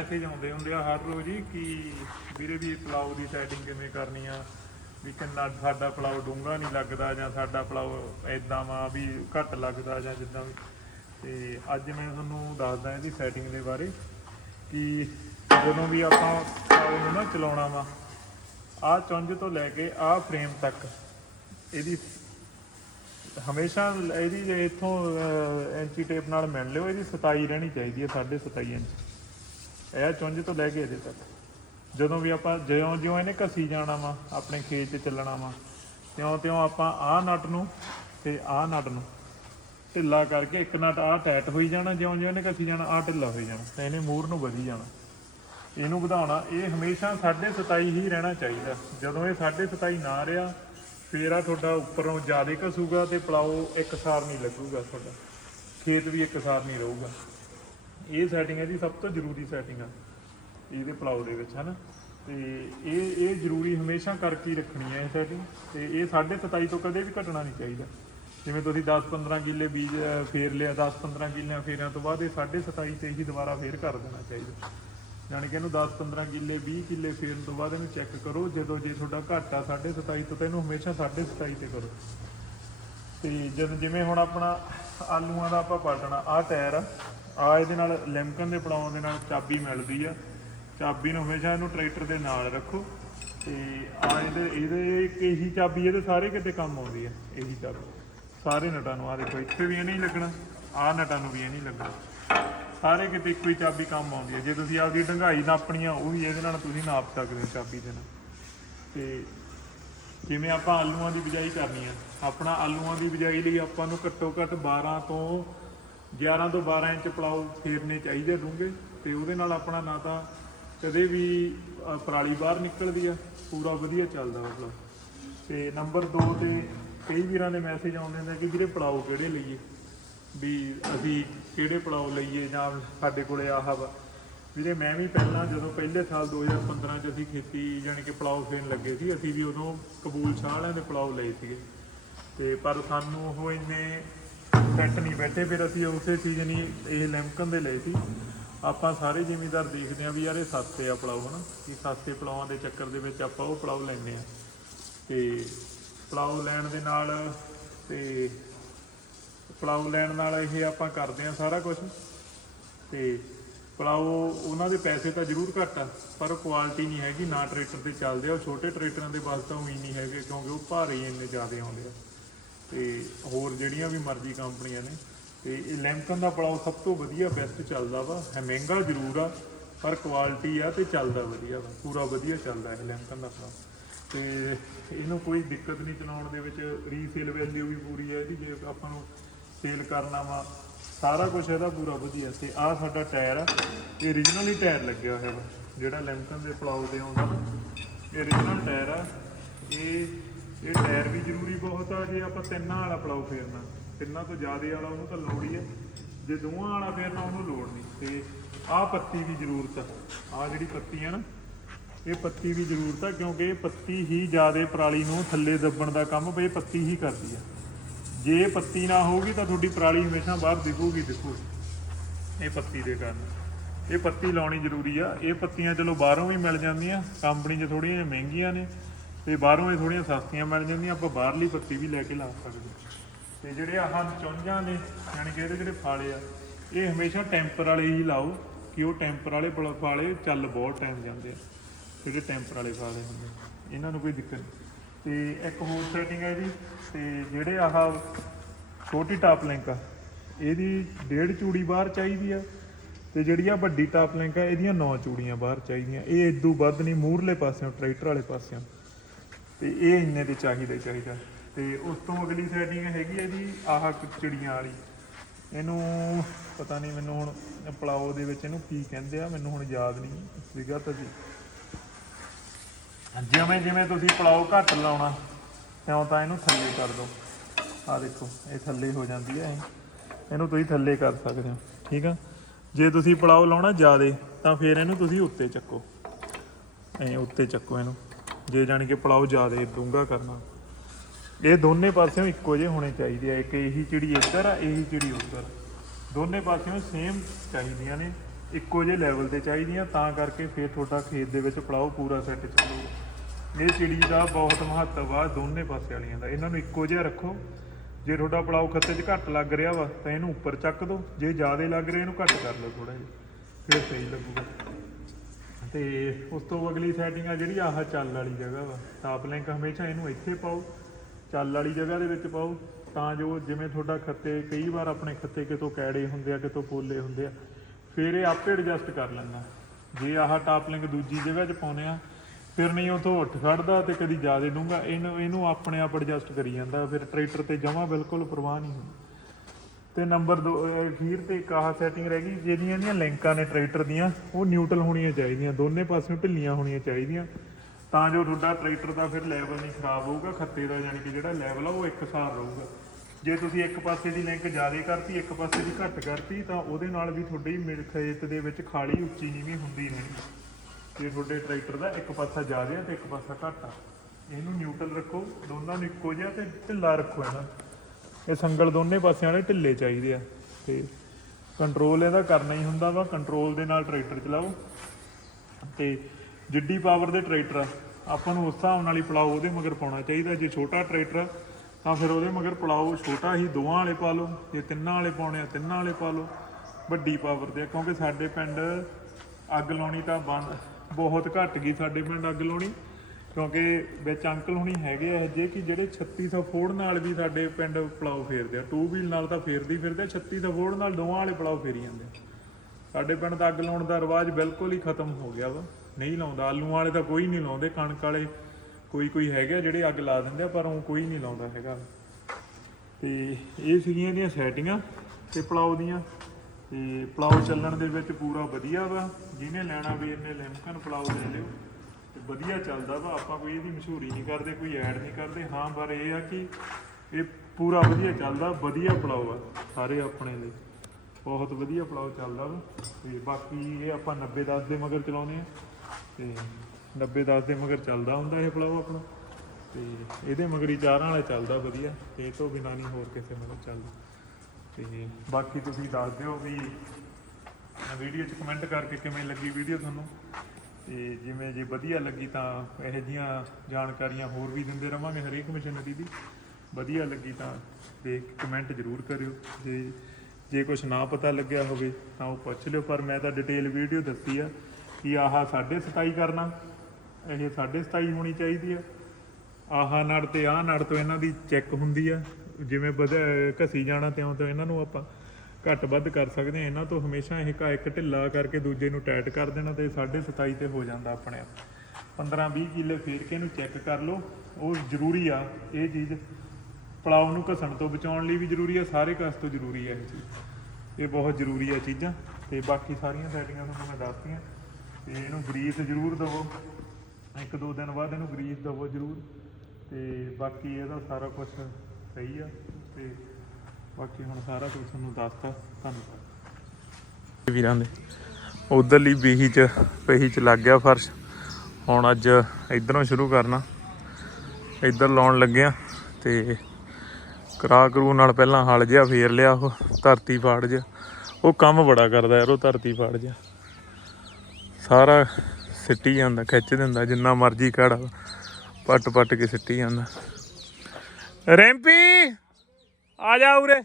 Message ਆਉਂਦੇ ਹੁੰਦੇ ਆ ਹਰ ਰੋਜ਼ ਹੀ ਕਿ ਵੀਰੇ ਵੀ ਪਲਾਉ ਦੀ ਸੈਟਿੰਗ ਕਿਵੇਂ ਕਰਨੀ ਆ, ਵੀ ਕਿੰਨਾ ਸਾਡਾ ਪਲਾਉ ਡੂੰਘਾ ਨਹੀਂ ਲੱਗਦਾ ਜਾਂ ਸਾਡਾ ਪਲਾਉ ਐਦਾਂ ਵਾ ਵੀ ਘੱਟ ਲੱਗਦਾ ਜਾਂ ਜਿੱਦਾਂ ਵੀ। ਤੇ ਅੱਜ ਮੈਂ ਤੁਹਾਨੂੰ ਦੱਸਦਾ ਇਹਦੀ ਸੈਟਿੰਗ ਦੇ ਬਾਰੇ ਕਿ ਜਦੋਂ ਵੀ ਆਪਾਂ ਪਲਾਉ ਨੂੰ ਨਾ ਚਲਾਉਣਾ ਵਾ, ਆਹ ਚੁੰਝ ਤੋਂ ਲੈ ਕੇ ਆਹ ਫਰੇਮ ਤੱਕ ਇਹਦੀ ਹਮੇਸ਼ਾ ਇਹਦੀ ਇੱਥੋਂ ਐਂਚੀ ਟੇਪ ਨਾਲ ਮਿਲ ਲਿਓ, ਇਹਦੀ 27 ਰਹਿਣੀ ਚਾਹੀਦੀ ਹੈ 27.5 ਇੰਚ। ਇਹ ਚੁੰਝ ਤੋਂ ਲੈ ਕੇ ਇਹਦੇ ਤੱਕ। ਜਦੋਂ ਵੀ ਆਪਾਂ ਜਿਉਂ ਜਿਉਂ ਇਹਨੇ ਘਸੀ ਜਾਣਾ ਵਾ, ਆਪਣੇ ਖੇਤ 'ਚ ਚੱਲਣਾ ਵਾ ਤਿਉਂ ਤਿਉਂ ਆਪਾਂ ਆਹ ਨਟ ਨੂੰ ਤੇ ਆਹ ਨਟ ਨੂੰ ਢਿੱਲਾ ਕਰਕੇ ਇੱਕ ਨਟ ਆਹ ਟਾਈਟ ਹੋਈ ਜਾਣਾ ਜਿਉਂ ਜਿਉਂ ਇਹਨੇ ਘਸੀ ਜਾਣਾ, ਆਹ ਢਿੱਲਾ ਹੋਈ ਜਾਣਾ ਤੇ ਇਹਨੇ ਮੂਰ ਨੂੰ ਵਧੀ ਜਾਣਾ। ਇਹਨੂੰ ਵਧਾਉਣਾ, ਇਹ ਹਮੇਸ਼ਾ 27.5 ਹੀ ਰਹਿਣਾ ਚਾਹੀਦਾ। ਜਦੋਂ ਇਹ 27.5 ਨਾ ਰਿਹਾ, ਫੇਰ ਆ ਤੁਹਾਡਾ ਉੱਪਰੋਂ ਜ਼ਿਆਦਾ ਘਸੂਗਾ ਤੇ ਪਲਾਓ ਇੱਕਸਾਰ ਨਹੀਂ ਲੱਗੂਗਾ ਤੁਹਾਡਾ। ਖੇਤ ਵੀ ਇੱਕ ਸਾਰ ਨਹੀਂ ਰਹੂਗਾ। ਇਹ ਸੈਟਿੰਗ ਹੈ ਜੀ ਸਭ ਤੋਂ ਜ਼ਰੂਰੀ ਸੈਟਿੰਗ ਆ। ਇਹਦੇ ਪਲਾਓ ਦੇ ਵਿੱਚ, ਹਨਾ? ਤੇ ਇਹ ਇਹ ਜ਼ਰੂਰੀ ਹਮੇਸ਼ਾ ਕਰਕੇ ਹੀ ਰੱਖਣੀ ਹੈ ਇਹ ਸੈਟਿੰਗ ਤੇ ਇਹ 27.5 ਤੋਂ ਕਦੇ ਵੀ ਘਟਣਾ ਨਹੀਂ ਚਾਹੀਦਾ। ਜਿਵੇਂ ਤੁਸੀਂ 10-15 ਕਿੱਲੇ ਬੀਜ ਫੇਰ ਲਿਆ 10-15 ਕਿੱਲਿਆਂ ਫੇਰਿਆਂ ਤੋਂ ਬਾਅਦ ਇਹ 27.5 ਤੇ ਹੀ ਦੁਬਾਰਾ ਫੇਰ ਕਰ ਦੇਣਾ ਚਾਹੀਦਾ। ਯਾਨੀ ਕਿ ਇਹਨੂੰ 10-15 ਕਿੱਲੇ 20 ਕਿੱਲੇ ਫੇਰਨ ਤੋਂ ਬਾਅਦ ਇਹਨੂੰ ਚੈੱਕ ਕਰੋ, ਜਦੋਂ ਜੇ ਤੁਹਾਡਾ ਘੱਟ ਆ 27.5 ਤੋਂ ਤਾਂ ਇਹਨੂੰ ਹਮੇਸ਼ਾ 27.5 ਤੇ ਕਰੋ। ਤੇ ਜਦ, ਜਿਵੇਂ ਹੁਣ ਆਪਣਾ ਆਲੂਆਂ ਦਾ ਆਪਾਂ ਪਾਟਣਾ, ਆਹ ਟਾਇਰ ਆ। ਆਹ ਇਹਦੇ ਨਾਲ ਲਿਮਕਨ ਦੇ ਪੜਾਉਣ ਦੇ ਨਾਲ ਚਾਬੀ ਮਿਲਦੀ ਆ। ਚਾਬੀ ਨੂੰ ਹਮੇਸ਼ਾ ਇਹਨੂੰ ਟਰੈਕਟਰ ਦੇ ਨਾਲ ਰੱਖੋ। ਤੇ ਆ ਇਹਦੇ ਇਹਦੇ ਇੱਕ ਇਹੀ ਚਾਬੀ ਇਹਦੇ ਸਾਰੇ ਕਿਤੇ ਕੰਮ ਆਉਂਦੀ ਆ, ਇਹੀ ਚਾਬੀ। ਸਾਰੇ ਨਟਾਂ ਨੂੰ ਆ ਦੇਖੋ, ਇੱਥੇ ਵੀ ਇਹ ਨਹੀਂ ਲੱਗਣਾ, ਆਹ ਨਟਾਂ ਨੂੰ ਵੀ ਇਹ ਨਹੀਂ ਲੱਗਣਾ। ਸਾਰੇ ਕਿਤੇ ਇੱਕੋ ਹੀ ਚਾਬੀ ਕੰਮ ਆਉਂਦੀ ਹੈ ਜੇ ਤੁਸੀਂ ਆਪਦੀ ਢੰਗਾਈ ਨਾਪਣੀ ਆ ਉਹ ਵੀ ਇਹਦੇ ਨਾਲ ਤੁਸੀਂ ਨਾਪ ਸਕਦੇ ਹੋ ਚਾਬੀ ਦੇ ਨਾਲ। ਤੇ ਜਿਵੇਂ ਆਪਾਂ ਆਲੂਆਂ ਦੀ ਬਿਜਾਈ ਕਰਨੀ ਆ, ਆਪਣਾ ਆਲੂਆਂ ਦੀ ਬਿਜਾਈ ਲਈ ਆਪਾਂ ਨੂੰ ਘੱਟੋ ਘੱਟ 12 ਤੋਂ 11 ਤੋਂ 12 ਇੰਚ ਪਲਾਉ ਫੇਰਨੇ ਚਾਹੀਦੇ ਡੂੰਘੇ ਤੇ ਉਹਦੇ ਨਾਲ ਆਪਣਾ ਨਾ ਤਾਂ ਕਦੇ ਵੀ ਅ, ਪਰਾਲੀ ਬਾਹਰ ਨਿਕਲਦੀ ਆ ਪੂਰਾ ਵਧੀਆ ਚੱਲਦਾ ਮਤਲਬ ਤੇ ਨੰਬਰ 2 ਤੇ ਕਈ ਵੀਰਾਂ ਦੇ ਮੈਸੇਜ ਆਉਂਦੇ ਨੇ ਕਿ ਵੀਰੇ ਪਲਾਉ ਕਿਹੜੇ ਲਈਏ? ਵੀ ਅਸੀਂ ਕਿਹੜੇ ਪਲਾਉ ਲਈਏ ਜਾਂ ਸਾਡੇ ਕੋਲੇ ਆਹ ਵਾ। ਵੀਰੇ ਮੈਂ ਵੀ ਪਹਿਲਾਂ ਜਦੋਂ ਪਹਿਲੇ ਸਾਲ 2015 ਚ ਅਸੀਂ ਖੇਤੀ ਜਾਣੀ ਕਿ ਪਲਾਉ ਫੇਰਨ ਲੱਗੇ ਸੀ ਅਸੀਂ ਵੀ ਉਦੋਂ ਕਬੂਲ ਸ਼ਾਹ ਵਾਲਿਆਂ ਦੇ ਪਲਾਉ ਲਏ ਸੀਗੇ। ਤੇ ਪਰ ਸਾਨੂੰ ਉਹ ਇੰਨੇ ਸੈੱਟ ਨਹੀਂ ਬੈਠੇ, ਫਿਰ ਅਸੀਂ ਉਸੇ ਸੀਜ਼ਨ ਹੀ ਇਹ ਲੈਂਕਨ ਦੇ ਲਏ ਸੀ। ਆਪਾਂ ਸਾਰੇ ਜ਼ਿਮੀਦਾਰ ਦੇਖਦੇ ਆ ਵੀ ਯਾਰ ਇਹ ਸਸਤੇ ਆ ਪਲਾਉ ਹਨਾ? ਕਿ ਸਸਤੇ ਪਲਾਉਆਂ ਦੇ ਚੱਕਰ ਦੇ ਵਿੱਚ ਆਪਾਂ ਉਹ ਪਲਾਉ ਲੈਂਦੇ ਆ ਤੇ ਪਲਾਉ ਲੈਣ ਦੇ ਨਾਲ ਤੇ ਪਲਾਉ ਲੈਣ ਨਾਲ ਇਹ ਆਪਾਂ ਕਰਦੇ ਆ ਸਾਰਾ ਕੁਝ ਤੇ ਪਲਾਉ ਉਹਨਾਂ ਦੇ ਪੈਸੇ ਤਾਂ ਜ਼ਰੂਰ ਘੱਟ ਆ, ਪਰ ਕੁਆਲਿਟੀ ਨਹੀਂ ਹੈਗੀ, ਨਾ ਟਰੈਕਟਰ ਤੇ ਚੱਲਦੇ ਆ। ਉਹ ਛੋਟੇ ਟਰੈਕਟਰਾਂ ਦੇ ਵਾਸਤੇ ਤਾਂ ਉਹੀ ਨਹੀਂ ਹੈਗੇ, ਕਿਉਂਕਿ ਉਹ ਭਾਰੇ ਹੀ ਇੰਨੇ ਜ਼ਿਆਦਾ ਆਉਂਦੇ ਆ। ਤੇ ਹੋਰ ਜਿਹੜੀਆਂ ਵੀ ਮਰਜ਼ੀ ਕੰਪਨੀਆਂ ਨੇ, ਤੇ ਇਹ ਲੈਂਕਨ ਦਾ ਪਲਾਉ ਸਭ ਤੋਂ ਵਧੀਆ ਬੈਸਟ ਚੱਲਦਾ ਵਾ। ਹੈ ਮਹਿੰਗਾ ਜ਼ਰੂਰ ਆ, ਪਰ ਕੁਆਲਿਟੀ ਆ ਤੇ ਚੱਲਦਾ ਵਧੀਆ ਵਾ। ਪੂਰਾ ਵਧੀਆ ਚੱਲਦਾ ਇਹ ਲੈਂਕਨ ਦਾ ਪਲਾਉ ਤੇ ਇਹਨੂੰ ਕੋਈ ਦਿੱਕਤ ਨਹੀਂ ਚਲਾਉਣ ਦੇ ਵਿੱਚ ਰੀਸੇਲ ਵੈਲਿਊ ਵੀ ਪੂਰੀ ਹੈ ਇਹਦੀ, ਜੇ ਆਪਾਂ ਨੂੰ ਸੇਲ ਕਰਨਾ ਵਾ, ਸਾਰਾ ਕੁਝ ਇਹਦਾ ਪੂਰਾ ਵਧੀਆ। ਤੇ ਆਹ ਸਾਡਾ ਟਾਇਰ ਆ, ਇਹ origignal ਹੀ ਟਾਇਰ ਲੱਗਿਆ ਹੋਇਆ ਵਾ, ਜਿਹੜਾ ਲੈਂਕਨ ਦੇ ਪਲਾਉ ਦੇ ਆਉਂਦਾ ਨਾ ਇਹ origignal ਟਾਇਰ ਆ, ਇਹ ਇਹ ਟਾਇਰ ਵੀ ਜ਼ਰੂਰੀ ਬਹੁਤ ਆ, ਜੇ ਆਪਾਂ ਤਿੰਨਾਂ ਵਾਲਾ ਪਲਾਉ ਫੇਰਨਾ। ਤਿੰਨਾਂ ਤੋਂ ਜ਼ਿਆਦਾ ਵਾਲਾ ਉਹਨੂੰ ਤਾਂ ਲੋੜ ਹੀ ਆ। ਜੇ ਦੋਵਾਂ ਵਾਲਾ ਫੇਰਨਾ ਉਹਨੂੰ ਲੋੜ ਨਹੀਂ। ਤੇ ਆਹ ਪੱਤੀ ਦੀ ਜ਼ਰੂਰਤ ਆ। ਆਹ ਜਿਹੜੀ ਪੱਤੀ ਆ ਨਾ, ਇਹ ਪੱਤੀ ਦੀ ਜ਼ਰੂਰਤ ਆ, ਕਿਉਂਕਿ ਇਹ ਪੱਤੀ ਹੀ ਜ਼ਿਆਦਾ ਪਰਾਲੀ ਨੂੰ ਥੱਲੇ ਦੱਬਣ ਦਾ ਕੰਮ ਇਹ ਪੱਤੀ ਹੀ ਕਰਦੀ ਆ। ਜੇ ਪੱਤੀ ਨਾ ਹੋਊਗੀ ਤਾਂ ਤੁਹਾਡੀ ਪਰਾਲੀ ਹਮੇਸ਼ਾ ਬਾਹਰ ਦਿਖੂਗੀ ਦਿਖੂਗੀ ਇਹ ਪੱਤੀ ਦੇ ਕਾਰਨ। ਇਹ ਪੱਤੀ ਲਾਉਣੀ ਜ਼ਰੂਰੀ ਆ। ਇਹ ਪੱਤੀਆਂ ਚਲੋ ਬਾਹਰੋਂ ਵੀ ਮਿਲ ਜਾਂਦੀਆਂ, ਕੰਪਨੀ 'ਚ ਥੋੜੀਆਂ ਜਿਹੀਆਂ ਮਹਿੰਗੀਆਂ ਨੇ। ਤੇ ਬਾਹਰੋਂ ਇਹ ਥੋੜੀਆਂ ਸਸਤੀਆਂ ਮਿਲ ਜਾਂਦੀਆਂ, ਆਪਾਂ ਬਾਹਰਲੀ ਪੱਤੀ ਵੀ ਲੈ ਕੇ ਲਾ ਸਕਦੇ ਤੇ ਜਿਹੜੇ ਆਹ ਚੁੰਝਾਂ ਨੇ, ਯਾਨੀ ਕਿ ਇਹਦੇ ਜਿਹੜੇ ਫਾਲੇ ਆ, ਇਹ ਹਮੇਸ਼ਾ ਟੈਂਪਰ ਵਾਲੇ ਹੀ ਲਾਓ, ਕਿ ਉਹ ਟੈਂਪਰ ਵਾਲੇ ਫਲ- ਫਾਲੇ ਚੱਲ ਬਹੁਤ ਟਾਈਮ ਜਾਂਦੇ ਆ। ਜਿਹੜੇ ਟੈਂਪਰ ਵਾਲੇ ਫਾਲੇ ਹੁੰਦੇ ਇਹਨਾਂ ਨੂੰ ਕੋਈ ਦਿੱਕਤ ਨਹੀਂ। ਤੇ ਇੱਕ ਹੋਰ ਸੈਟਿੰਗ ਹੈ ਜੀ ਤੇ ਜਿਹੜੇ ਆਹ ਛੋਟੀ ਟਾਪ ਲਿੰਕ ਆ, ਇਹਦੀ ਡੇਢ ਚੂੜੀ ਬਾਹਰ ਚਾਹੀਦੀ ਆ, ਤੇ ਜਿਹੜੀ ਆ ਵੱਡੀ ਟਾਪ ਲਿੰਕ ਆ, ਇਹਦੀਆਂ 9 ਚੂੜੀਆਂ ਬਾਹਰ ਚਾਹੀਦੀਆਂ। ਇਹ ਇਦੋਂ ਵੱਧ ਨਹੀਂ, ਮੂਹਰਲੇ ਪਾਸਿਓਂ, ਟਰੈਕਟਰ ਵਾਲੇ ਪਾਸਿਓਂ। ਤੇ ਇਹ ਇੰਨੇ ਦੇ ਚਾਹੀਦਾ ਹੀ ਚਾਹੀਦਾ। ਤੇ ਉਸ ਤੋਂ ਅਗਲੀ ਸੈਟਿੰਗ ਹੈਗੀ ਹੈ ਜੀ ਆਹ ਚਿੜੀਆਂ ਵਾਲੀ। ਇਹਨੂੰ ਪਤਾ ਨਹੀਂ ਮੈਨੂੰ ਹੁਣ ਪਲਾਓ ਦੇ ਵਿੱਚ ਇਹਨੂੰ ਕੀ ਕਹਿੰਦੇ ਆ, ਮੈਨੂੰ ਹੁਣ ਯਾਦ ਨਹੀਂ। ਸੀਗਾ ਤਾਂ ਜੀ। ਜਿਵੇਂ ਜਿਵੇਂ ਤੁਸੀਂ ਪਲਾਓ ਘੱਟ ਲਾਉਣਾ, ਤਿਉਂ ਤਾਂ ਇਹਨੂੰ ਥੱਲੇ ਕਰ ਦਿਓ। ਆ ਦੇਖੋ, ਇਹ ਥੱਲੇ ਹੋ ਜਾਂਦੀ ਹੈ ਇਹਨੂੰ ਤੁਸੀਂ ਥੱਲੇ ਕਰ ਸਕਦੇ ਹੋ, ਠੀਕ ਆ? ਜੇ ਤੁਸੀਂ ਪਲਾਓ ਲਾਉਣਾ ਜ਼ਿਆਦੇ, ਤਾਂ ਫਿਰ ਇਹਨੂੰ ਤੁਸੀਂ ਉੱਤੇ ਚੱਕੋ। ਐ ਉੱਤੇ ਚੱਕੋ ਇਹਨੂੰ। ਜੇ ਜਾਣੀ ਕਿ ਪਲਾਓ ਜ਼ਿਆਦਾ ਡੂੰਘਾ ਕਰਨਾ। ਇਹ ਦੋਨੇ ਪਾਸਿਓਂ ਇੱਕੋ ਜਿਹੇ ਹੋਣੇ ਚਾਹੀਦੇ ਆ, ਇੱਕ ਇਹੀ ਚਿੜੀ ਇੱਧਰ ਆ, ਇਹੀ ਚਿੜੀ ਉੱਧਰ। ਦੋਨੇ ਪਾਸਿਓਂ ਸੇਮ ਚਾਹੀਦੀਆਂ ਨੇ, ਇੱਕੋ ਜਿਹੇ ਲੈਵਲ ਤੇ ਚਾਹੀਦੀਆਂ, ਤਾਂ ਕਰਕੇ ਫਿਰ ਤੁਹਾਡਾ ਖੇਤ ਦੇ ਵਿੱਚ ਪਲਾਓ ਪੂਰਾ ਸੈੱਟ ਚੱਲੂਗਾ ਇਹ ਚਿੜੀ ਦਾ ਬਹੁਤ ਮਹੱਤਵ ਆ ਦੋਨੇ ਪਾਸੇ ਵਾਲੀਆਂ ਦਾ। ਇਹਨਾਂ ਨੂੰ ਇੱਕੋ ਜਿਹਾ ਰੱਖੋ। ਜੇ ਤੁਹਾਡਾ ਪਲਾਓ ਖੱਤੇ 'ਚ ਘੱਟ ਲੱਗ ਰਿਹਾ ਵਾ, ਤਾਂ ਇਹਨੂੰ ਉੱਪਰ ਚੱਕ ਦਿਓ ਜੇ ਜ਼ਿਆਦਾ ਲੱਗ ਰਿਹਾ, ਇਹਨੂੰ ਘੱਟ ਕਰ ਲਓ ਥੋੜਾ ਜਿਹਾ। ਫਿਰ ਸਹੀ ਲੱਗੂਗਾ। ਤੇ ਉਸ ਤੋਂ ਅਗਲੀ ਸੈਟਿੰਗ ਆ ਜਿਹੜੀ ਆਹ ਚੱਲ ਵਾਲੀ ਜਗ੍ਹਾ ਵਾ। ਟਾਪ ਲਿੰਕ ਹਮੇਸ਼ਾ ਇਹਨੂੰ ਇੱਥੇ ਪਾਓ, ਚੱਲ ਵਾਲੀ ਜਗ੍ਹਾ ਦੇ ਵਿੱਚ ਪਾਓ, ਤਾਂ ਜੋ ਜਿਵੇਂ ਤੁਹਾਡਾ ਖੱਤੇ, ਕਈ ਵਾਰ ਆਪਣੇ ਖੱਤੇ ਕਿਤੋਂ ਕੈੜੇ ਹੁੰਦੇ ਆ, ਕਿਤੋਂ ਪੋਲੇ ਹੁੰਦੇ ਆ, ਫਿਰ ਇਹ ਆਪੇ ਐਡਜਸਟ ਕਰ ਲੈਂਦਾ। ਜੇ ਆਹ ਟਾਪ ਲਿੰਕ ਦੂਜੀ ਜਗ੍ਹਾ 'ਚ ਪਾਉਨੇ ਆ, ਫਿਰ ਨਹੀਂ ਉਥੋਂ ਉੱਠ ਖੜਦਾ ਤੇ ਕਦੀ ਜ਼ਿਆਦਾ ਡੂੰਗਾ ਇਹਨੂੰ ਇਹਨੂੰ ਆਪਣੇ ਆਪ ਐਡਜਸਟ ਕਰੀ ਜਾਂਦਾ, ਫਿਰ ਟਰੈਕਟਰ ਤੇ ਜਮਾ ਬਿਲਕੁਲ ਪਰਵਾਹ ਨਹੀਂ ਹੁੰਦੀ। ਤੇ ਨੰਬਰ 2 ਅਖੀਰ ਤੇ ਇੱਕ ਆਹ ਸੈਟਿੰਗ ਰਹਿ ਗਈ ਜਿਹੜੀਆਂ ਇਹਦੀਆਂ ਲਿੰਕਾਂ ਨੇ ਟਰੈਕਟਰ ਦੀਆਂ, ਉਹ ਨਿਊਟਰਲ ਹੋਣੀਆਂ ਚਾਹੀਦੀਆਂ, ਦੋਨੇ ਪਾਸਿਓਂ ਢਿੱਲੀਆਂ ਹੋਣੀਆਂ ਚਾਹੀਦੀਆਂ। ਤਾਂ ਜੋ ਤੁਹਾਡਾ ਟਰੈਕਟਰ ਦਾ ਫਿਰ ਲੈਵਲ ਨਹੀਂ ਖਰਾਬ ਹੋਊਗਾ, ਖੱਤੇ ਦਾ ਯਾਨੀ ਕਿ ਜਿਹੜਾ ਲੈਵਲ ਆ, ਉਹ ਇੱਕਸਾਰ ਰਹੂਗਾ। ਜੇ ਤੁਸੀਂ ਇੱਕ ਪਾਸੇ ਦੀ ਲਿੰਕ ਜ਼ਿਆਦਾ ਕਰਤੀ, ਇੱਕ ਪਾਸੇ ਦੀ ਘੱਟ ਕਰਤੀ, ਤਾਂ ਉਹਦੇ ਨਾਲ ਵੀ ਤੁਹਾਡੀ ਮਿਲ ਖੇਤ ਦੇ ਵਿੱਚ ਖਾਲੀ ਉੱਚੀ ਨੀਵੀਂ ਹੁੰਦੀ ਨਹੀਂ ਜੇ ਤੁਹਾਡੇ ਟਰੈਕਟਰ ਦਾ ਇੱਕ ਪਾਸਾ ਜ਼ਿਆਦਾ ਹੈ ਤੇ ਇੱਕ ਪਾਸਾ ਘੱਟ ਆ। ਇਹਨੂੰ ਨਿਊਟਰਲ ਰੱਖੋ, ਦੋਨਾਂ ਨੂੰ ਇੱਕੋ ਜਿਹਾ ਤੇ ਢਿੱਲਾ ਰੱਖੋ ਇਹਨਾਂ ਇਹ ਸੰਗਲ ਦੋਨੇ ਪਾਸਿਆਂ ਵਾਲੇ ਢਿੱਲੇ ਚਾਹੀਦੇ ਆ ਤੇ ਕੰਟਰੋਲ ਇਹਦਾ ਕਰਨਾ ਹੀ ਹੁੰਦਾ ਵਾ ਕੰਟਰੋਲ ਦੇ ਨਾਲ ਟਰੈਕਟਰ ਚਲਾਓ। ਤੇ ਜਿੱਡੀ ਪਾਵਰ ਦੇ ਟਰੈਕਟਰ ਆ, ਆਪਾਂ ਨੂੰ ਉਸ ਹਿਸਾਬ ਨਾਲ ਹੀ ਪਲਾਓ ਉਹਦੇ ਮਗਰ ਪਾਉਣਾ ਚਾਹੀਦਾ। ਜੇ ਛੋਟਾ ਟਰੈਕਟਰ ਆ, ਤਾਂ ਫਿਰ ਉਹਦੇ ਮਗਰ ਪਲਾਓ। ਛੋਟਾ ਹੀ ਦੋਵਾਂ ਵਾਲੇ ਪਾ ਲਓ ਜੇ ਤਿੰਨਾਂ ਵਾਲੇ ਪਾਉਣੇ ਆ ਤਿੰਨਾਂ ਵਾਲੇ ਪਾ ਲਓ। ਵੱਡੀ ਪਾਵਰ ਦੇ ਆ, ਕਿਉਂਕਿ ਸਾਡੇ ਪਿੰਡ ਅੱਗ ਲਾਉਣੀ ਤਾਂ ਬੰਦ ਬਹੁਤ ਘਟ ਗਈ ਸਾਡੇ ਪਿੰਡ ਅੱਗ ਲਾਉਣੀ। ਕਿਉਂਕਿ ਵਿੱਚ ਅੰਕਲ ਹੁਣੀ ਹੈਗੇ ਆ ਜੇ ਕਿ ਜਿਹੜੇ 3600 ਫੋੜ ਨਾਲ ਵੀ ਸਾਡੇ ਪਿੰਡ ਪਲਾਓ ਫੇਰਦੇ ਆ ਟੂ ਵੀਲ ਨਾਲ ਤਾਂ ਫੇਰਦੀ ਫਿਰਦੇ 3600 ਫੋੜ ਨਾਲ ਦੋਵਾਂ ਵਾਲੇ ਪਲਾਓ ਫੇਰੀ ਜਾਂਦੇ ਸਾਡੇ ਪਿੰਡ ਦਾ ਅੱਗ ਲਾਉਣ ਦਾ ਰਿਵਾਜ ਬਿਲਕੁਲ ਹੀ ਖਤਮ ਹੋ ਗਿਆ ਵਾ, ਨਹੀਂ ਲਾਉਂਦਾ ਆਲੂ ਵਾਲੇ ਤਾਂ ਕੋਈ ਨਹੀਂ ਲਾਉਂਦੇ, ਕਣਕ ਵਾਲੇ ਕੋਈ ਕੋਈ ਹੈਗੇ ਆ ਜਿਹੜੇ ਅੱਗ ਲਾ ਦਿੰਦੇ ਆ, ਪਰ ਉਹ ਕੋਈ ਨਹੀਂ ਲਾਉਂਦਾ ਹੈਗਾ। ਤੇ ਇਹ ਸੀਗੀਆਂ ਦੀਆਂ ਸੈਟਿੰਗਾਂ ਤੇ ਪਲਾਓ ਦੀਆਂ, ਤੇ ਪਲਾਓ ਚੱਲਣ ਦੇ ਵਿੱਚ ਪੂਰਾ ਵਧੀਆ ਵਾ, ਜਿਹਨੇ ਲੈਣਾ ਵੀ ਇਹਨੇ ਲਿਮਕਨ ਪਲਾਓ ਲੈ ਲਿਓ। ਤੇ ਵਧੀਆ ਚੱਲਦਾ ਵਾ, ਆਪਾਂ ਕੋਈ ਇਹਦੀ ਮਸ਼ਹੂਰੀ ਨਹੀਂ ਕਰਦੇ, ਕੋਈ ਐਡ ਨਹੀਂ ਕਰਦੇ। ਹਾਂ, ਪਰ ਇਹ ਆ ਕਿ ਇਹ ਪੂਰਾ ਵਧੀਆ ਚੱਲਦਾ, ਵਧੀਆ ਪਲਾਓ ਆ ਸਾਰੇ ਆਪਣੇ ਲਈ। ਬਹੁਤ ਵਧੀਆ ਪਲਾਓ ਚੱਲਦਾ ਵਾ। ਤੇ ਬਾਕੀ ਇਹ ਆਪਾਂ 90 10 ਦੇ ਮਗਰ ਚਲਾਉਂਦੇ ਆ। ਤੇ 90 10 ਦੇ ਮਗਰ ਚੱਲਦਾ ਹੁੰਦਾ ਇਹ ਪਲਾਓ ਆਪਣਾ। ਤੇ ਇਹਦੇ ਮਗਰ ਹੀ ਚਾਰਾਂ ਵਾਲਾ ਚੱਲਦਾ ਵਧੀਆ। ਤੇ ਇਹ ਤੋਂ ਬਿਨਾਂ ਨਹੀਂ ਹੋਰ ਕਿਸੇ ਮਗਰ ਚੱਲਦਾ। ਤੇ ਬਾਕੀ ਤੁਸੀਂ ਦੱਸ ਦਿਓ ਵੀ ਵੀਡੀਓ 'ਚ ਕਮੈਂਟ ਕਰਕੇ ਕਿਵੇਂ ਲੱਗੀ ਵੀਡੀਓ ਤੁਹਾਨੂੰ? ਤੇ ਜਿਵੇਂ ਜੇ ਵਧੀਆ ਲੱਗੀ ਤਾਂ ਇਹੋ ਜਿਹੀਆਂ ਜਾਣਕਾਰੀਆਂ ਹੋਰ ਵੀ ਦਿੰਦੇ ਰਵਾਂਗੇ ਹਰੇਕ ਮਸ਼ੀਨਰੀ ਦੀ। ਵਧੀਆ ਲੱਗੀ ਤਾਂ ਦੇਖ ਕਮੈਂਟ ਜ਼ਰੂਰ ਕਰਿਓ। ਜੇ ਜੇ ਕੁਝ ਨਾ ਪਤਾ ਲੱਗਿਆ ਹੋਵੇ ਤਾਂ ਉਹ ਪੁੱਛ ਲਿਓ, ਪਰ ਮੈਂ ਤਾਂ ਡਿਟੇਲ ਵੀਡੀਓ ਦੱਸੀ ਆ ਕਿ ਆਹ 27.5 ਕਰਨਾ, ਇਹ 27.5 ਹੋਣੀ ਚਾਹੀਦੀ ਆ। ਆਹ ਨੜ ਤੇ ਆਹ ਨੜ ਤੋਂ ਇਹਨਾਂ ਦੀ ਚੈੱਕ ਹੁੰਦੀ ਆ। ਜਿਵੇਂ ਵਧ ਘਸੀ ਜਾਣਾ ਤਿਉਂ ਤੋਂ ਇਹਨਾਂ ਨੂੰ ਆਪਾਂ। ਘੱਟ ਵੱਧ ਕਰ ਸਕਦੇ ਆ ਇਹਨਾਂ ਤੋਂ ਹਮੇਸ਼ਾ ਇਹ ਇੱਕ ਢਿੱਲਾ ਕਰਕੇ ਦੂਜੇ ਨੂੰ ਟਾਈਟ ਕਰ ਦੇਣਾ ਤੇ 27.5 ਤੇ ਹੋ ਜਾਂਦਾ ਆਪਣੇ ਆਪ। 15 20 ਕਿੱਲੇ ਫੇਰ ਕੇ ਇਹਨੂੰ ਚੈੱਕ ਕਰ ਲਓ। ਉਹ ਜ਼ਰੂਰੀ ਆ, ਇਹ ਚੀਜ਼ ਪਲਾਉ ਨੂੰ ਘਸਣ ਤੋਂ ਬਚਾਉਣ ਲਈ ਵੀ ਜ਼ਰੂਰੀ ਆ, ਸਾਰੇ ਕਸ ਤੋਂ ਜ਼ਰੂਰੀ ਆ ਇਹ ਚੀਜ਼। ਇਹ ਬਹੁਤ ਜ਼ਰੂਰੀ ਆ ਚੀਜ਼ਾਂ ਤੇ ਬਾਕੀ ਸਾਰੀਆਂ ਸੈਟਿੰਗਾਂ ਤੁਹਾਨੂੰ ਮੈਂ ਦੱਸਤੀਆਂ। ਤੇ ਇਹਨੂੰ ਗਰੀਸ ਜ਼ਰੂਰ ਦਵੋ। ਇੱਕ ਦੋ ਦਿਨ ਬਾਅਦ ਇਹਨੂੰ ਗਰੀਸ ਦਵੋ ਜ਼ਰੂਰ। ਤੇ ਬਾਕੀ ਇਹਦਾ ਸਾਰਾ ਕੁਝ ਸਹੀ ਆ ਤੇ ਬਾਕੀ ਹੁਣ ਸਾਰਾ ਕੁਝ ਤੁਹਾਨੂੰ ਦੱਸਤਾ ਧੰਨਵਾਦ ਵੀਰਾਂ ਦੇ। ਉਧਰਲੀ ਬੀਹੀ ਚ, ਪਹੀ ਚ ਲੱਗ ਗਿਆ ਫਰਸ਼। ਹੁਣ ਅੱਜ ਇਧਰੋਂ ਸ਼ੁਰੂ ਕਰਨਾ। ਇੱਧਰ ਲਾਉਣ ਲੱਗਿਆ ਤੇ ਕਰਾ ਕਰੂ ਨਾਲ ਪਹਿਲਾਂ ਹਲ ਜਿਆ ਫੇਰ ਲਿਆ ਉਹ, ਧਰਤੀ ਫਾੜ ਜਿਹਾ। ਉਹ ਕੰਮ ਬੜਾ ਕਰਦਾ ਯਾਰ, ਉਹ ਧਰਤੀ ਫਾੜ ਜਿਹਾ। ਸਾਰਾ ਸਿੱਟੀ ਜਾਂਦਾ, ਖਿੱਚ ਦਿੰਦਾ, ਜਿੰਨਾ ਮਰਜ਼ੀ ਕਾੜਾ ਪੱਟ ਪੱਟ ਕੇ ਸਿੱਟੀ ਜਾਂਦਾ। ਰੈਂਪੀ! ਆ ਜਾ ਉਰੇ।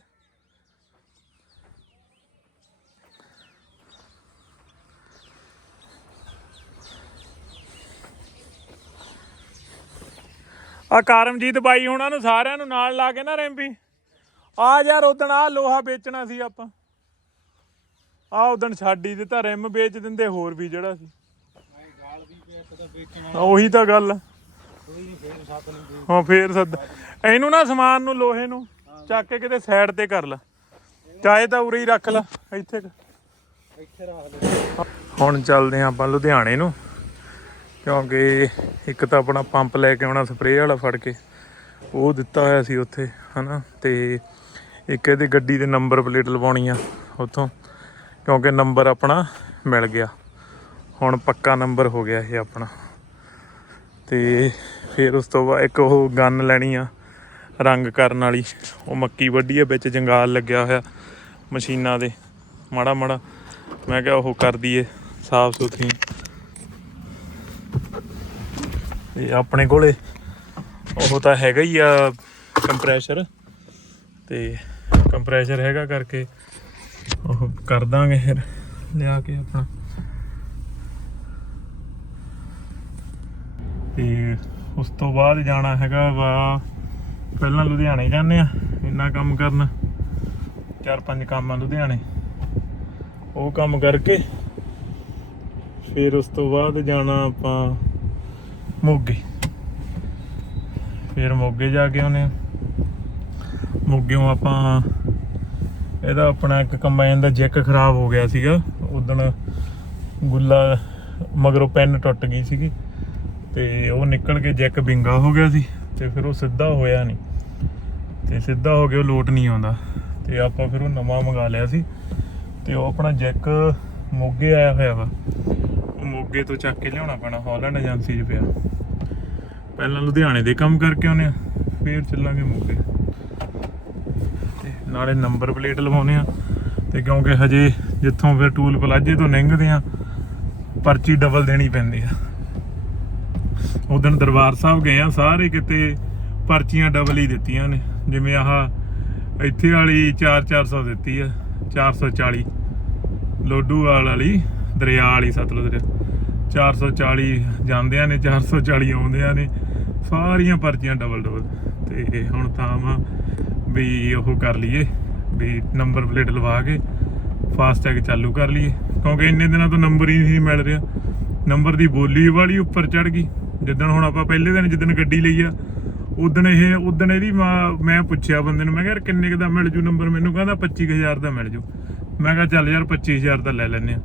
ਆ ਕਰਮਜੀਤ ਬਾਈ ਹੁਣਾਂ ਨੂੰ ਸਾਰਿਆਂ ਨੂੰ ਨਾਲ ਲਾ ਕੇ ਨਾ ਰੈਂਪੀ। ਆ ਯਾਰ ਉਦਣ ਆ ਲੋਹਾ ਵੇਚਣਾ ਸੀ ਆਪਾਂ। ਆ ਉਦਣ ਛੱਡ ਹੀ ਦਿੱਤਾ ਰਿਮ ਵੇਚ ਦਿੰਦੇ ਹੋਰ ਵੀ ਜਿਹੜਾ ਸੀ। ਉਹੀ ਤਾਂ ਗੱਲ। ਹਾਂ ਫੇਰ ਸੱਦ। ਇਹਨੂੰ ਨਾ ਸਮਾਨ ਨੂੰ ਲੋਹੇ ਨੂੰ। ਚੱਕ ਕੇ ਕਿਤੇ ਸਾਈਡ ਤੇ ਕਰ ਲੈ। ਚਾਹੇ ਤਾਂ ਉਰੇ ਹੀ ਰੱਖ ਲੈ, ਇੱਥੇ ਕੁ। ਹੁਣ ਚੱਲਦੇ ਹਾਂ ਆਪਾਂ ਲੁਧਿਆਣੇ ਨੂੰ, ਕਿਉਂਕਿ ਇੱਕ ਤਾਂ ਆਪਣਾ ਪੰਪ ਲੈ ਕੇ ਆਉਣਾ ਸਪਰੇਅ ਵਾਲਾ ਫੜ ਕੇ, ਉਹ ਦਿੱਤਾ ਹੋਇਆ ਸੀ ਉੱਥੇ, ਹਨਾ? ਤੇ ਇੱਕ ਇਹਦੀ ਗੱਡੀ ਦੇ ਨੰਬਰ ਪਲੇਟ ਲਵਾਉਣੀ ਆ ਉੱਥੋਂ, ਕਿਉਂਕਿ ਨੰਬਰ ਆਪਣਾ ਮਿਲ ਗਿਆ। ਹੁਣ ਪੱਕਾ ਨੰਬਰ ਹੋ ਗਿਆ ਇਹ ਆਪਣਾ। ਤੇ ਫਿਰ ਉਸ ਤੋਂ ਬਾਅਦ ਇੱਕ ਉਹ ਗਨ ਲੈਣੀ ਆ। ਰੰਗ ਕਰਨ ਵਾਲੀ। ਉਹ ਮੱਕੀ ਵੱਢੀ ਹੈ ਵਿੱਚ ਜੰਗਾਲ ਲੱਗਿਆ ਹੋਇਆ ਮਸ਼ੀਨਾਂ ਦੇ। ਮਾੜਾ ਮਾੜਾ। ਮੈਂ ਕਿਹਾ ਉਹ ਕਰ ਦਈਏ, ਸਾਫ਼ ਸੁਥਰੀ। ਤੇ ਆਪਣੇ ਕੋਲੇ ਉਹ ਤਾਂ ਹੈਗਾ ਹੀ ਆ ਕੰਪਰੈਸ਼ਰ ਤੇ ਕੰਪਰੈਸ਼ਰ ਹੈਗਾ ਕਰਕੇ ਉਹ ਕਰ ਦਾਂਗੇ ਫਿਰ, ਲਿਆ ਕੇ ਆਪਣਾ। ਤੇ ਉਸ ਤੋਂ ਬਾਅਦ ਜਾਣਾ ਹੈਗਾ ਵਾ ਪਹਿਲਾਂ ਲੁਧਿਆਣੇ ਜਾਂਦੇ ਆ, ਇੰਨਾ ਕੰਮ ਕਰਨ। ਚਾਰ ਪੰਜ ਕੰਮ ਆ ਲੁਧਿਆਣੇ। ਉਹ ਕੰਮ ਕਰਕੇ, ਫਿਰ ਉਸ ਤੋਂ ਬਾਅਦ ਜਾਣਾ ਆਪਾਂ ਮੋਗੇ। ਫਿਰ ਮੋਗੇ ਜਾ ਕੇ ਆਉਨੇ ਆ। ਮੋਗਿਓਂ ਆਪਾਂ, ਇਹਦਾ ਆਪਣਾ ਇੱਕ ਕੰਬਾਈਨ ਦਾ ਜੈਕ ਖਰਾਬ ਹੋ ਗਿਆ ਸੀਗਾ। ਉਦਣ ਗੁੱਲਾ ਮਗਰੋਂ ਪੈਨ ਟੁੱਟ ਗਈ ਸੀਗੀ। ਤੇ ਉਹ ਨਿਕਲ ਕੇ ਜੈਕ ਬਿੰਗਾ ਹੋ ਗਿਆ ਸੀ। ਤੇ ਫਿਰ ਉਹ ਸਿੱਧਾ ਹੋਇਆ ਨਹੀਂ। ਤੇ ਸਿੱਧਾ ਹੋ ਗਿਆ ਉਹ ਲੋਟ ਨਹੀਂ ਆਉਂਦਾ। ਤੇ ਆਪਾਂ ਫਿਰ ਉਹ ਨਵਾਂ ਮੰਗਾ ਲਿਆ ਸੀ। ਤੇ ਉਹ ਆਪਣਾ ਜੈਕ ਮੋਗੇ ਆਇਆ ਹੋਇਆ ਵਾ। ਉਹ ਮੋਗੇ ਤੋਂ ਚੱਕ ਕੇ ਲਿਆਉਣਾ ਪੈਣਾ। ਹਾਲੈਂਡ ਏਜੰਸੀ 'ਚ ਪਿਆ। ਪਹਿਲਾਂ ਲੁਧਿਆਣੇ ਦੇ ਕੰਮ ਕਰਕੇ ਆਉਨੇ ਆ। ਫਿਰ ਚੱਲਾਂਗੇ ਮੋਗੇ। ਤੇ ਨਾਲੇ ਨੰਬਰ ਪਲੇਟ ਲਵਾਉਨੇ ਆ। ਤੇ ਕਿਉਂਕਿ ਹਜੇ ਜਿੱਥੋਂ ਫਿਰ ਟੂਲ ਪਲਾਜੇ ਤੋਂ ਲੰਘਦੇ ਆ, ਪਰਚੀ ਡਬਲ ਦੇਣੀ ਪੈਂਦੀ ਆ। ਉਦੋਂ ਦਰਬਾਰ ਸਾਹਿਬ ਗਏ ਆ, ਸਾਰੇ ਕਿਤੇ ਪਰਚੀਆਂ ਡਬਲ ਹੀ ਦਿੱਤੀਆਂ ਨੇ। ਜਿਵੇਂ ਆਹ ਇੱਥੇ ਵਾਲੀ 4-400 ਦਿੱਤੀ ਆ 440 ਲੋਡੂਵਾਲ ਵਾਲੀ, ਦਰਿਆ ਵਾਲੀ ਸਤਲੁਜ ਦਰਿਆ 440 ਜਾਂਦਿਆਂ ਨੇ 440 ਆਉਂਦਿਆਂ ਨੇ। ਸਾਰੀਆਂ ਪਰਚੀਆਂ ਡਬਲ ਡਬਲ ਤੇ ਹੁਣ ਤਾਂ ਵਾ ਵੀ ਉਹ ਕਰ ਲਈਏ, ਵੀ ਨੰਬਰ ਪਲੇਟ ਲਵਾ ਕੇ ਫਾਸਟੈਗ ਚਾਲੂ ਕਰ ਲਈਏ। ਕਿਉਂਕਿ ਇੰਨੇ ਦਿਨਾਂ ਤੋਂ ਨੰਬਰ ਹੀ ਨਹੀਂ ਮਿਲ ਰਿਹਾ। ਨੰਬਰ ਦੀ ਬੋਲੀ ਵਾਲੀ ਉੱਪਰ ਚੜ ਗਈ। ਜਿੱਦਣ ਹੁਣ ਆਪਾਂ ਪਹਿਲੇ ਦਿਨ ਜਿੱਦਣ ਗੱਡੀ ਲਈ ਆ, ਉਦਣ ਇਹ, ਉਦਣ ਇਹਦੀ ਮਾਂ- ਮੈਂ ਪੁੱਛਿਆ ਬੰਦੇ ਨੂੰ, ਮੈਂ ਕਿਹਾ ਯਾਰ ਕਿੰਨੇ ਕੁ ਦਾ ਮਿਲ ਜੂ ਨੰਬਰ ਮੈਨੂੰ? ਕਹਿੰਦਾ 25000 ਦਾ ਮਿਲ ਜੂ। ਮੈਂ ਕਿਹਾ ਚੱਲ ਯਾਰ 25000 ਦਾ ਲੈ ਲੈਨੇ ਆ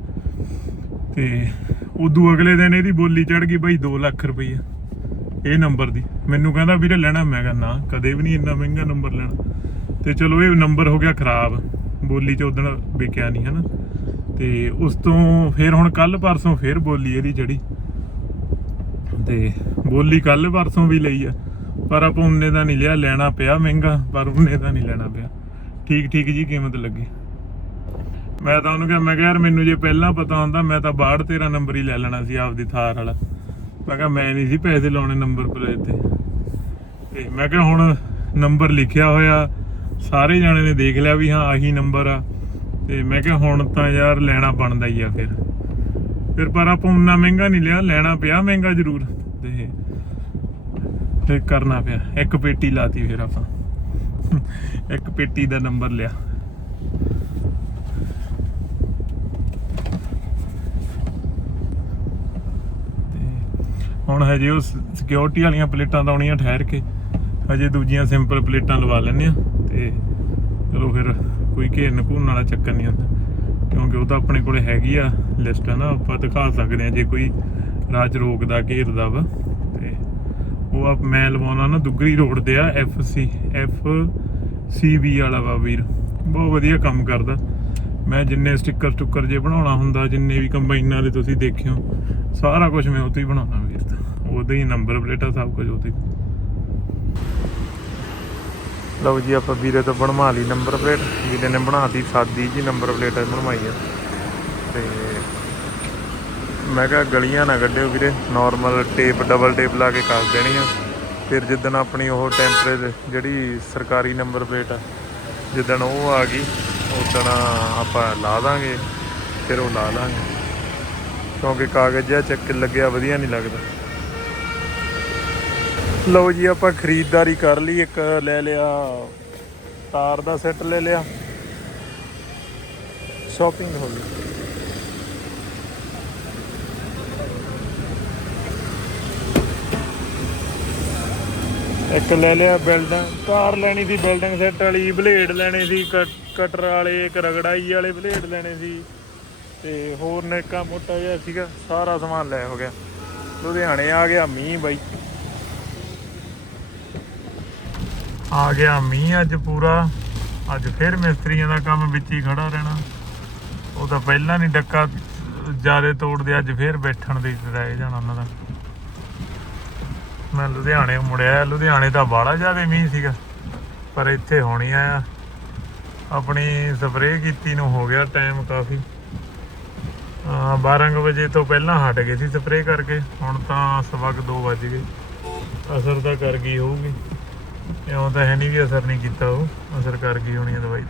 ਤੇ ਉਦੋਂ ਅਗਲੇ ਦਿਨ ਇਹਦੀ ਬੋਲੀ ਚੜ ਗਈ ਬਾਈ 2 ਲੱਖ ਰੁਪਈਆ। ਇਹ ਨੰਬਰ ਦੀ। ਮੈਨੂੰ ਕਹਿੰਦਾ ਵੀਰੇ ਲੈਣਾ, ਮੈਂ ਕਿਹਾ ਨਾ, ਕਦੇ ਵੀ ਨਹੀਂ ਇੰਨਾ ਮਹਿੰਗਾ ਨੰਬਰ ਲੈਣਾ। ਤੇ ਚਲੋ ਇਹ ਨੰਬਰ ਹੋ ਗਿਆ ਖਰਾਬ। ਬੋਲੀ ਚ ਉਦਣ ਵਿਕਿਆ ਨਹੀਂ, ਹਨਾ। ਤੇ ਉਸ ਤੋਂ ਫਿਰ ਹੁਣ ਕੱਲ ਪਰਸੋਂ ਫਿਰ ਬੋਲੀ ਇਹਦੀ ਚੜੀ ਤੇ ਬੋਲੀ ਕੱਲ ਪਰਸੋਂ ਵੀ ਲਈ ਆ। ਪਰ ਆਪਾਂ ਉਨੇ ਦਾ ਨਹੀਂ ਲਿਆ, ਲੈਣਾ ਪਿਆ ਮਹਿੰਗਾ, ਪਰ ਉਨੇ ਦਾ ਨਹੀਂ ਲੈਣਾ ਪਿਆ। ਠੀਕ ਠੀਕ ਜੀ, ਕੀਮਤ ਲੱਗੀ। ਮੈਂ ਤਾਂ ਉਹਨੂੰ ਕਿਹਾ, ਮੈਂ ਕਿਹਾ, ਯਾਰ ਮੈਨੂੰ ਜੇ ਪਹਿਲਾਂ ਪਤਾ ਹੁੰਦਾ, ਮੈਂ ਤਾਂ 62 13 ਨੰਬਰ ਹੀ ਲੈ ਲੈਣਾ ਸੀ, ਆਪਦੀ ਥਾਰ ਵਾਲਾ। ਮੈਂ ਕਿਹਾ, ਮੈਂ ਨਹੀਂ ਸੀ ਪੈਸੇ ਲਾਉਣੇ ਨੰਬਰ ਪਲੇਟ ਤੇ। ਤੇ ਮੈਂ ਕਿਹਾ, ਹੁਣ ਨੰਬਰ ਲਿਖਿਆ ਹੋਇਆ, ਸਾਰੇ ਜਾਣੇ ਨੇ ਦੇਖ ਲਿਆ ਵੀ ਹਾਂ, ਆਹੀ ਨੰਬਰ ਆ। ਤੇ ਮੈਂ ਕਿਹਾ, ਹੁਣ ਤਾਂ ਯਾਰ ਲੈਣਾ ਬਣਦਾ ਹੀ ਆ ਫਿਰ। ਫਿਰ ਪਰ ਆਪਾਂ ਉਨਾ ਮਹਿੰਗਾ ਨਹੀਂ ਲਿਆ, ਲੈਣਾ ਪਿਆ ਮਹਿੰਗਾ ਜ਼ਰੂਰ। ਤੇ ਕਰਨਾ ਪਿਆ। ਇੱਕ ਪੇਟੀ ਲਾਤੀ ਫਿਰ ਆਪਾਂ। ਇੱਕ ਪੇਟੀ ਦਾ ਨੰਬਰ ਲਿਆ। ਹੁਣ ਹਜੇ ਉਹ ਸਿਕਿਉਰਿਟੀ ਵਾਲੀਆਂ ਪਲੇਟਾਂ ਤਾਂ ਆਉਣੀਆਂ ਠਹਿਰ ਕੇ। ਹਜੇ ਦੂਜੀਆਂ ਸਿੰਪਲ ਪਲੇਟਾਂ ਲਵਾ ਲੈਣੇ ਆ ਤੇ ਚਲੋ ਫਿਰ ਕੋਈ ਘੇਰਨ ਘੂਰਨ ਵਾਲਾ ਚੱਕਰ ਨਹੀਂ ਹੁੰਦਾ। ਕਿਉਂਕਿ ਉਹ ਤਾਂ ਆਪਣੇ ਕੋਲੇ ਹੈਗੀ ਆ। ਲਿਸਟ ਹੈ ਨਾ, ਆਪਾਂ ਦਿਖਾ ਸਕਦੇ ਆ ਜੇ ਕੋਈ ਰਾਜ ਰੋਕਦਾ, ਘੇਰਦਾ ਵਾ। ਉਹ ਆ, ਮੈਂ ਲਵਾਉਣਾ ਨਾ ਦੁੱਗਰੀ ਰੋਡ ਤੇ ਆ F C F C B ਵਾਲਾ ਵਾ ਵੀਰ। ਬਹੁਤ ਵਧੀਆ ਕੰਮ ਕਰਦਾ। ਮੈਂ ਜਿੰਨੇ ਸਟicker ਸਟੁੱਕਰ ਜੇ ਬਣਾਉਣਾ ਹੁੰਦਾ, ਜਿੰਨੇ ਵੀ ਕੰਬਾਈਨਾਂ ਦੇ ਤੁਸੀਂ ਦੇਖਿਓ, ਸਾਰਾ ਕੁਝ ਮੈਂ ਉੱਤੇ ਹੀ ਬਣਾਉਣਾ ਵੀਰ। ਤਾਂ ਉਹਦੇ ਹੀ ਨੰਬਰ ਪਲੇਟਾਂ ਸਭ ਕੁਝ ਉੱਤੇ ਲਓ ਜੀ, ਆਪਾਂ ਵੀਰੇ ਤੋਂ ਬਣਵਾ ਲਈ ਨੰਬਰ ਪਲੇਟ। ਜਿਹਦੇ ਨੇ ਬਣਾਤੀ ਸਾਦੀ ਜੀ ਨੰਬਰ ਪਲੇਟ ਬਣਵਾਈ ਆ। ਤੇ ਮੈਂ ਕਿਹਾ ਗਲੀਆਂ ਨਾ ਕੱਢਿਓ ਵੀਰੇ ਨਾਰਮਲ ਟੇਪ ਡਬਲ ਟੇਪ ਲਾ ਕੇ ਕੱਸ ਦੇਣੀ ਆ। ਫਿਰ ਜਿੱਦਣ ਆਪਣੀ ਉਹ ਟੈਂਪਰੇ ਜਿਹੜੀ ਸਰਕਾਰੀ ਨੰਬਰ ਪਲੇਟ ਆ, ਜਿੱਦਣ ਉਹ ਆ ਗਈ, ਉਦਣ ਆਪਾਂ ਲਾ ਦਾਂਗੇ, ਫਿਰ ਉਹ ਲਾ ਲਾਂਗੇ। ਕਿਉਂਕਿ ਕਾਗਜ਼ ਜਿਹਾ ਚੱਕ ਲੱਗਿਆ, ਵਧੀਆ ਨਹੀਂ ਲੱਗਦਾ। ਲਓ ਜੀ, ਆਪਾਂ ਖਰੀਦਦਾਰੀ ਕਰ ਲਈ, ਇੱਕ ਲੈ ਲਿਆ, ਤਾਰ ਦਾ ਸੈੱਟ ਲੈ ਲਿਆ। ਸ਼ਾਪਿੰਗ ਹੋ ਗਈ। ਇੱਕ ਲੈ ਲਿਆ ਬਿਲਡਿੰਗ ਕਾਰ ਲੈਣੀ ਸੀ ਬਿਲਡਿੰਗ ਸੈੱਟ ਵਾਲੀ, ਬਲੇਡ ਲੈਣੇ ਸੀ ਕਟ- ਕਟਰ ਵਾਲੇ, ਇੱਕ ਰਗੜਾਈ ਵਾਲੇ ਬਲੇਡ ਲੈਣੇ ਸੀ, ਤੇ ਹੋਰ ਨੇਕਾ ਮੋਟਾ ਜਿਹਾ ਸੀਗਾ, ਸਾਰਾ ਸਮਾਨ ਲੈ ਹੋ ਗਿਆ। ਲੁਧਿਆਣੇ ਆ ਗਿਆ ਮੀਂਹ ਬਾਈ। ਆ ਗਿਆ ਮੀਂਹ ਅੱਜ ਪੂਰਾ, ਅੱਜ ਫਿਰ ਮਿਸਤਰੀਆਂ ਦਾ ਕੰਮ ਵਿੱਚ ਹੀ ਖੜਾ ਰਹਿਣਾ। ਉਹ ਤਾਂ ਪਹਿਲਾਂ ਨਹੀਂ ਡੱਕਾ ਜਿਆਦੇ ਤੋੜਦੇ, ਅੱਜ ਫਿਰ ਬੈਠਣ ਦੀ ਰਹਿ ਜਾਣਾ ਉਹਨਾਂ ਦਾ। ਮੈਂ ਲੁਧਿਆਣੇ ਮੁੜਿਆ, ਲੁਧਿਆਣੇ ਤਾਂ ਬਾਹਲਾ ਜ਼ਿਆਦਾ ਮੀਂਹ ਸੀਗਾ, ਪਰ ਇੱਥੇ ਹੋਣੀ ਆ ਆਪਣੀ ਸਪਰੇਅ ਕੀਤੀ ਨੂੰ ਹੋ ਗਿਆ ਟਾਈਮ ਕਾਫੀ। ਹਾਂ 12 ਕੁ ਵਜੇ ਤੋਂ ਪਹਿਲਾਂ ਹਟ ਗਏ ਸੀ ਸਪਰੇਅ ਕਰਕੇ, ਹੁਣ ਤਾਂ ਸਵਾ ਕੁ 2 ਵੱਜ ਗਏ। ਅਸਰ ਤਾਂ ਕਰ ਗਈ ਹੋਊਗੀ। ਇਉਂ ਤਾਂ ਹੈ ਨਹੀਂ ਵੀ ਅਸਰ ਨਹੀਂ ਕੀਤਾ ਉਹ, ਅਸਰ ਕਰ ਗਈ ਹੋਣੀ ਦਵਾਈ।